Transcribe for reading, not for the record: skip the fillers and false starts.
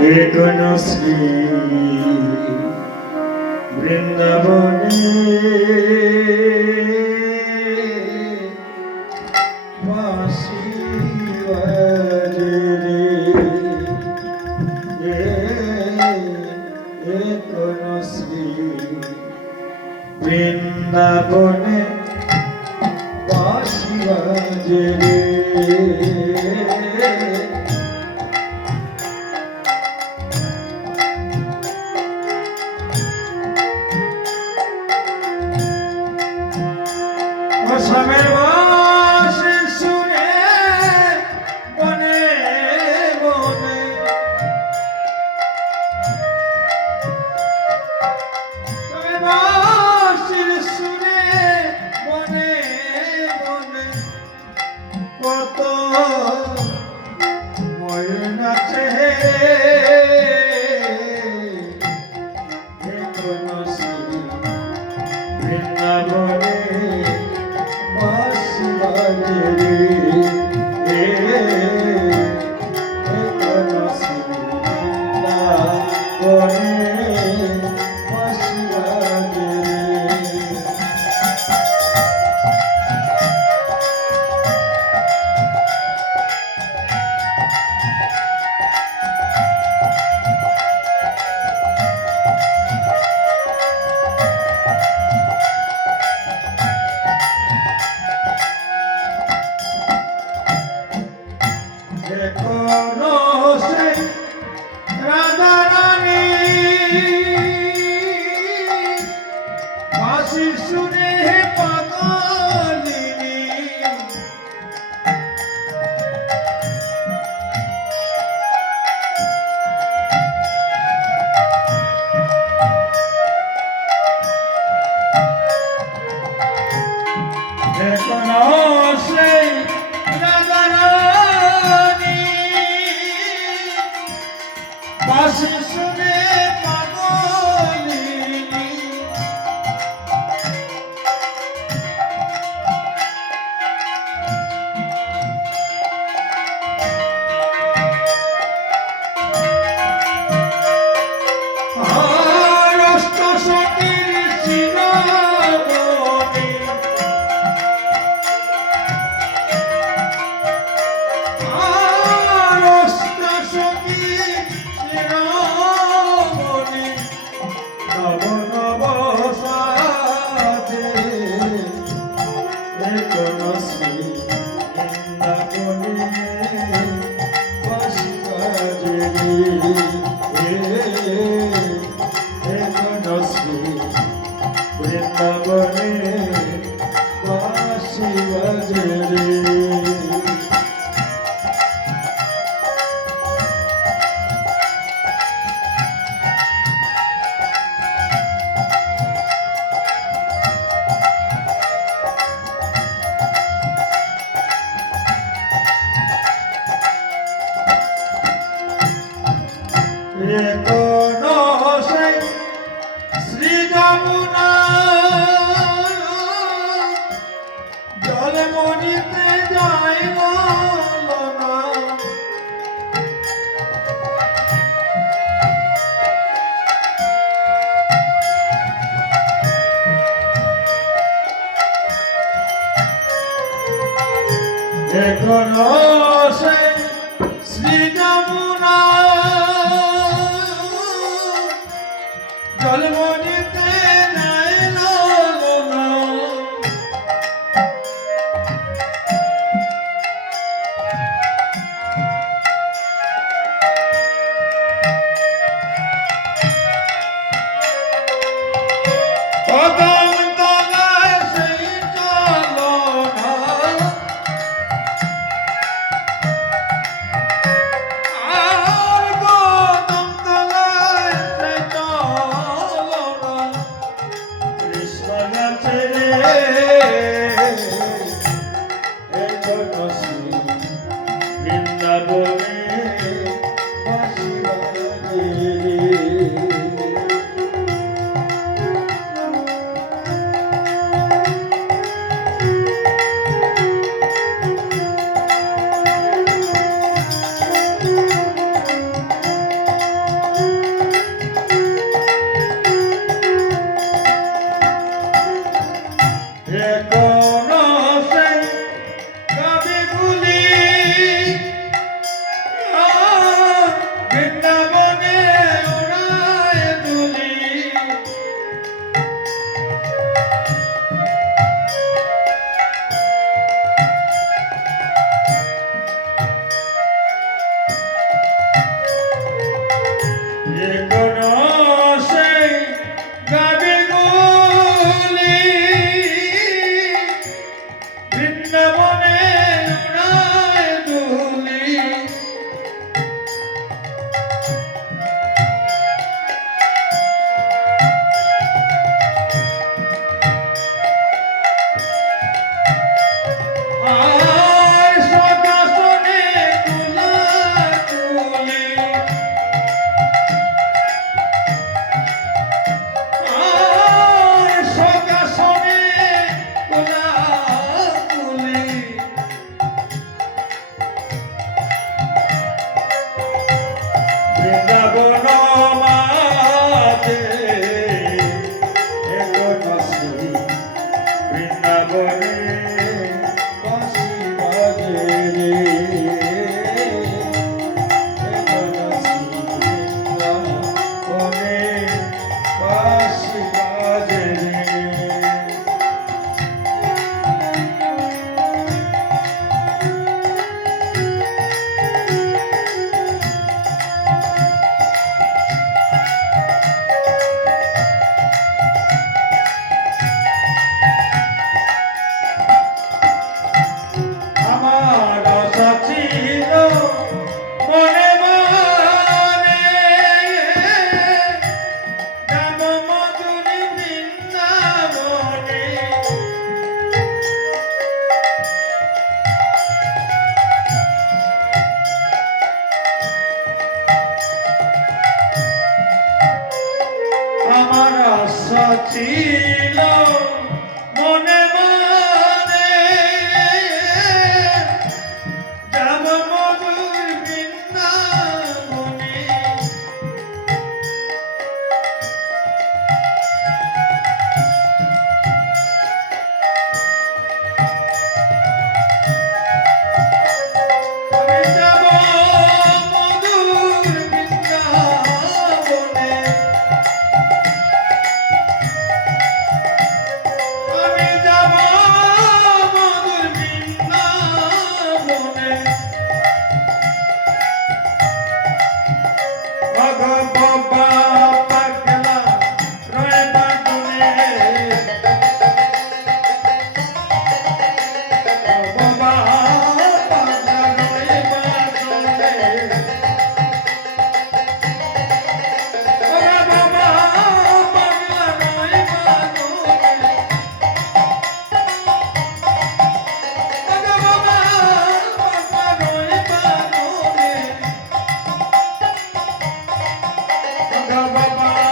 কোন শ্রী বৃন্দাবনে বাঁশি বাজে রে কোন শ্রী বৃন্দাবনে বাঁশি বাজে রে স্বামীর বাঁশি শুনে বনে বনে স্বামীর বাঁশি শুনে বনে বনে কত ময়ূর নাচে কোন শ্রী বৃন্দাবনে বাঁশি বাজে রে কোন শ্রী বৃন্দাবনে বাঁশি বাজে কোন সেই রাজা রানী বাঁশি শুনে পাগলিনী কোন সেই রাজা রানী বাঁশি শুনে পাগলিনী আর অষ্টসখীর শিরোমণি আর অষ্টসখীর শিরোমণি নব নব সাজে কোন শ্রী বৃন্দাবনে বাঁশি বাজে রে কোন শ্রী বৃন্দাবনে বাঁশি বাজে রে কোন সেই শ্রী যমুনা জলে মরিতে যায় বলনা কোন সেই শ্রী যমুনা বৃন্দাবনে উড়ায় তুলি যে কোনো সেই গাবিগুলি বৃন্দাবনে উড়ায় তুলি আর সকাশনে তুলা তুলি আর সকাশনে তুলা তুলি বৃন্দাবন মাতে এখনো শ্রী বৃন্দাবনে বাঁশি বাজে রে এখনো শ্রী বৃন্দাবনে বাঁশি বাজে রে আমার আশা ছিল মনে মনে যাব মধুরি বৃন্দাবনে আমার আশা ছিল মনে মনে যাব মধুর বৃন্দাবনে আমি যাব মধুর বৃন্দাবনে আমি যাব মধুর বৃন্দাবনে বাবা পাগলা রয় বাগুনে বাবা পাগলা রয় বাগুনে বাবা পাগলা রয় বাগুনে বাবা পাগলা রয় বাগুনে বাবা